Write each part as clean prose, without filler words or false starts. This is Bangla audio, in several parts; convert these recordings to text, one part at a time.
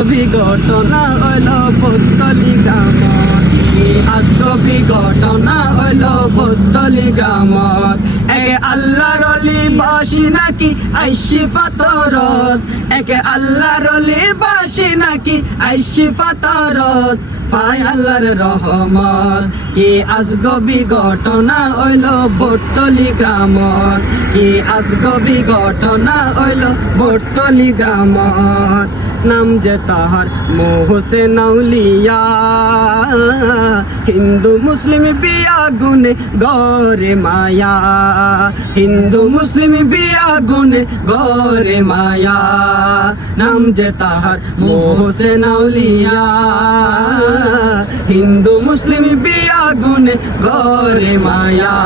ঘটনা হইল বৈতলি গ্রামত, আজগবি ঘটনা হইল বৈতলি গ্রামত। একে আল্লাহর অলি বাসি নাকি আইসি ফাতরত, একে আল্লাহর অলি বাসি নাকি আইসি ফাতরত। পায় আল্লাহর রহমত, কি আজগবি ঘটনা হইল বৈতলি গ্রামত, কি আজগবি ঘটনা হইল বৈতলি গ্রামত। নাম যে তাহার মোহসেন আউলিয়া, হিন্দু মুসলিম বিয়া গুনে গরে মায়া, হিন্দু মুসলিম বিয়া গুনে গরে মায়া। নাম যে তাহার মোহসেন আউলিয়া, হিন্দু মুসলিম বিয়া গুনে গরে মায়া,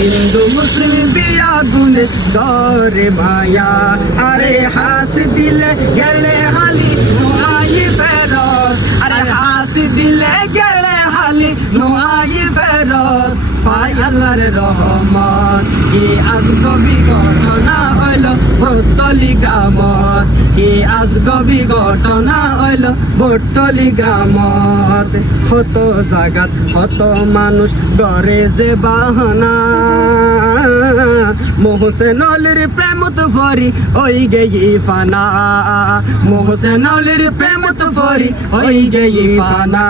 হিন্দু মুসলিম বিয়া গুনে গরে মায়া। আরে হাস দিলে গেলে হালি নোয়াই ফেরত, আরে হাস দিলে গেলে হালি নোয়াই ফেরত। পায় আল্লাহর রহমত, কি আজগবি ঘটনা হইল বৈতলি গ্রামত, কি আজগবি ঘটনা হইল বৈতলি গ্রামত। কত জাগাত কত মানুষ গড়ে যে বাহানা, মোহসেন অলির প্রেমত ভরি ওই গেই ফানা, মোহসেন অলির প্রেমত ভরি ওই গেই ফানা।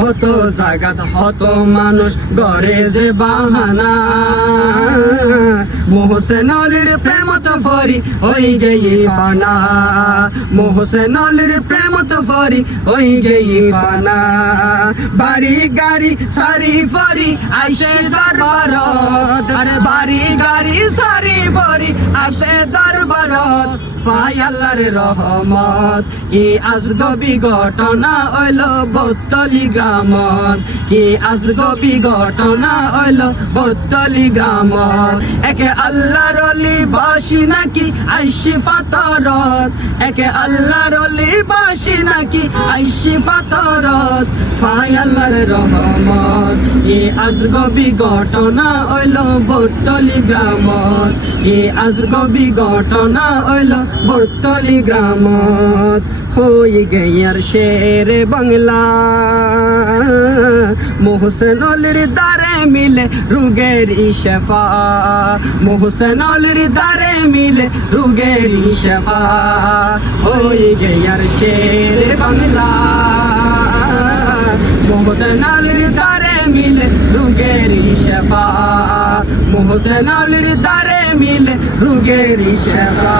কত জাগাত কত মানুষ গড়ে যে বাহানা, মোহসেন অলির প্রেমত ভরি ওই গেই ফানা, মোহসেন অলির প্রেমত ভরি ওই গেই ফানা। বাড়ি গাড়ি সারি ফরি আইসে দরবারত, আরে বাড়ি গাড়ি সারি ফরি আসে দরবারত। পায় আল্লাহর রহমত, কি আজগবি ঘটনা হইল বৈতলি গ্রামত, কি আজগবি ঘটনা হইল বৈতলি গ্রামত। একে আল্লাহর অলি বাসি নাকি আইসি ফাতরত, একে আল্লাহর অলি বাসি নাকি আইসি ফাতরত। পায় আল্লাহর রহমত, কি আজগবি ঘটনা হইল বৈতলি গ্রামত, কি আজগবি ঘটনা হইল বৈতলি গ্রামত। হই গেয়ার শেরে বাংলা, মোহসেন অলির দ্বারে মিলে রুগেরি শেফা, মোহসেন অলির দ্বারে মিলে রুগেরি শেফা। হই গেয়ার শেরে বাংলা, মোহসেন অলির দ্বারে মিলে রুগেরি শেফা, মোহসেন অলির দ্বারে মিলে রুগেরি শেফা।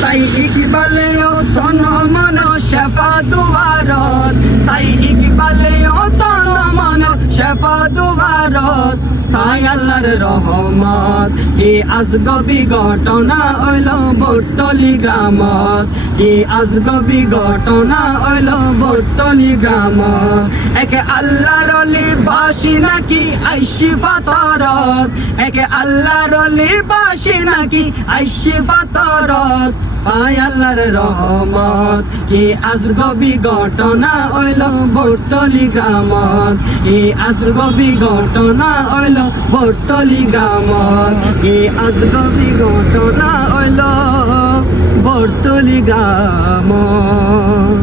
সাই ইকবালে ও তন মন শেফা দুয়ারত, সাই ইকবালে ও তন মন শেফা দুয়ারত। সাই আল্লাহর রহমত, কি আজগবি ঘটনা হইল বৈতলি গ্রামত, কি আজগবি ঘটনা হইল বৈতলি গ্রামত। একে আল্লাহর অলি বাসি নাকি আইসি ফাতরত, একে আল্লাহর অলি বাসি নাকি আইসি ফাতরত। পায় আল্লাহর রহমত, কি আজগবি ঘটনা হইল বৈতলি গ্রামত, কি আজগবি ঘটনা হইল বৈতলি গ্রামত, কি আজগবি ঘটনা হইল বৈতলি গ্রামত।